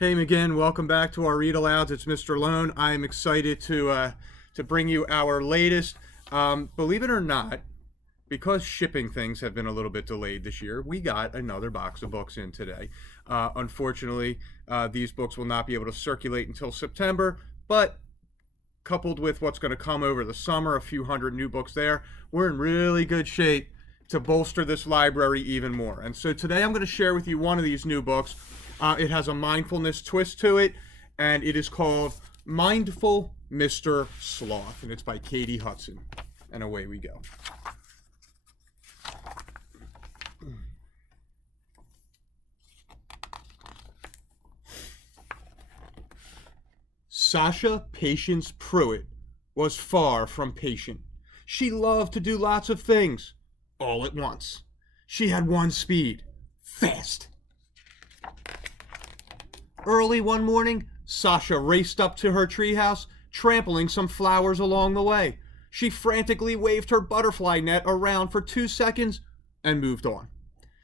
Hey again, welcome back to our read alouds. It's Mr. Lohn. I am excited to bring you our latest. Believe it or not, because shipping things have been a little bit delayed this year, we got another box of books in today. Unfortunately, these books will not be able to circulate until September, but coupled with what's going to come over the summer, a few hundred new books there, we're in really good shape to bolster this library even more. And so today I'm going to share with you one of these new books. It has a mindfulness twist to it, and it is called Mindful Mr. Sloth, and it's by Katie Hudson. And away we go. Sasha Patience Pruitt was far from patient. She loved to do lots of things, all at once. She had one speed: fast. Early one morning, Sasha raced up to her treehouse, trampling some flowers along the way. She frantically waved her butterfly net around for 2 seconds and moved on.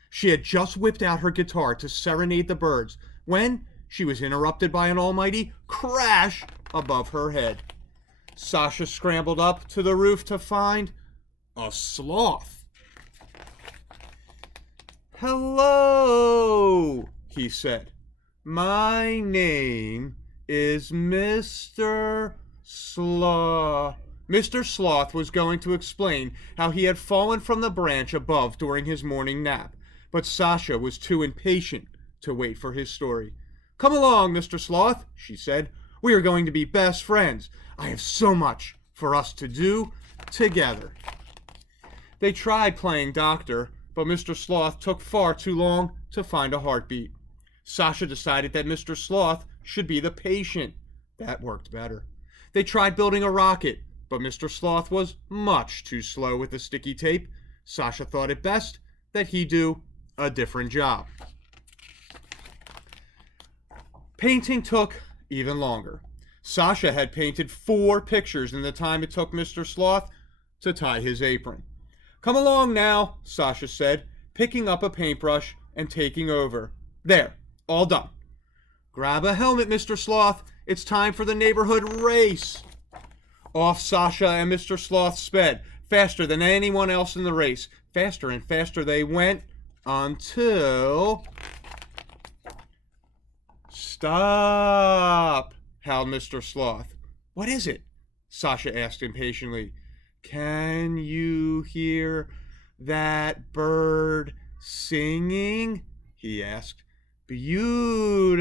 She had just whipped out her guitar to serenade the birds when she was interrupted by an almighty crash above her head. Sasha scrambled up to the roof to find a sloth. "Hello," he said. "My name is Mr. Sloth." Mr. Sloth was going to explain how he had fallen from the branch above during his morning nap, but Sasha was too impatient to wait for his story. "Come along, Mr. Sloth," she said. "We are going to be best friends. I have so much for us to do together." They tried playing doctor, but Mr. Sloth took far too long to find a heartbeat. Sasha decided that Mr. Sloth should be the patient. That worked better. They tried building a rocket, but Mr. Sloth was much too slow with the sticky tape. Sasha thought it best that he do a different job. Painting took even longer. Sasha had painted 4 pictures in the time it took Mr. Sloth to tie his apron. "Come along now," Sasha said, picking up a paintbrush and taking over. "There, all done. Grab a helmet, Mr. Sloth. It's time for the neighborhood race." Off Sasha and Mr. Sloth sped, faster than anyone else in the race. Faster and faster they went until... "Stop!" howled Mr. Sloth. "What is it?" Sasha asked impatiently. "Can you hear that bird singing?" he asked. "Beautiful."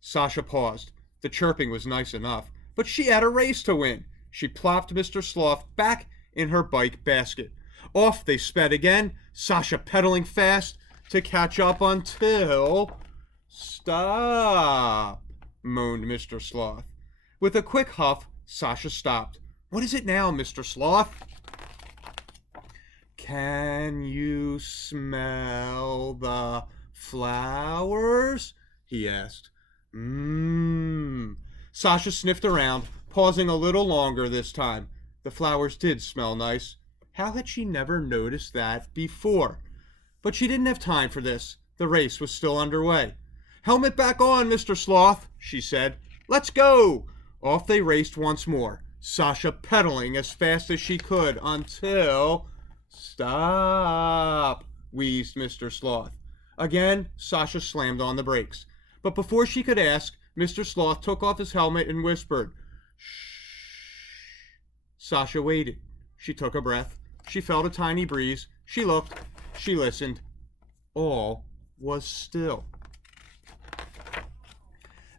Sasha paused. The chirping was nice enough, but she had a race to win. She plopped Mr. Sloth back in her bike basket. Off they sped again, Sasha pedaling fast to catch up until... "Stop," moaned Mr. Sloth. With a quick huff, Sasha stopped. "What is it now, Mr. Sloth?" "Can you smell the flowers?" he asked. Sasha sniffed around, pausing a little longer this time. The flowers did smell nice. How had she never noticed that before? But she didn't have time for this. The race was still underway. "Helmet back on, Mr. Sloth," she said. "Let's go." Off they raced once more, Sasha pedaling as fast as she could until... "Stop," wheezed Mr. Sloth. Again, Sasha slammed on the brakes. But before she could ask, Mr. Sloth took off his helmet and whispered, "Shh." Sasha waited. She took a breath. She felt a tiny breeze. She looked. She listened. All was still.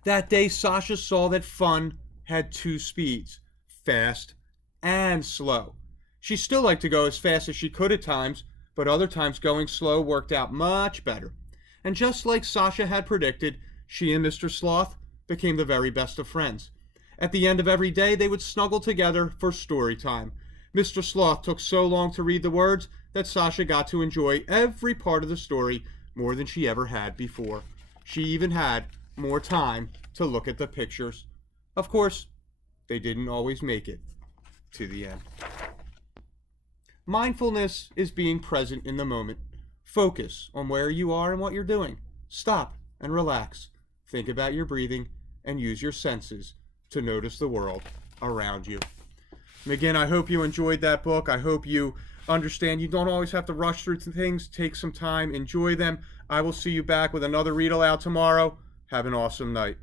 That day, Sasha saw that fun had 2 speeds: fast and slow. She still liked to go as fast as she could at times, but other times going slow worked out much better. And just like Sasha had predicted, she and Mr. Sloth became the very best of friends. At the end of every day, they would snuggle together for story time. Mr. Sloth took so long to read the words that Sasha got to enjoy every part of the story more than she ever had before. She even had more time to look at the pictures. Of course, they didn't always make it to the end. Mindfulness is being present in the moment. Focus on where you are and what you're doing. Stop and relax. think about your breathing, and use your senses to notice the world around you. And again, I hope you enjoyed that book. I hope you understand you don't always have to rush through things. Take some time, enjoy them. I will see you back with another read aloud tomorrow. Have an awesome night.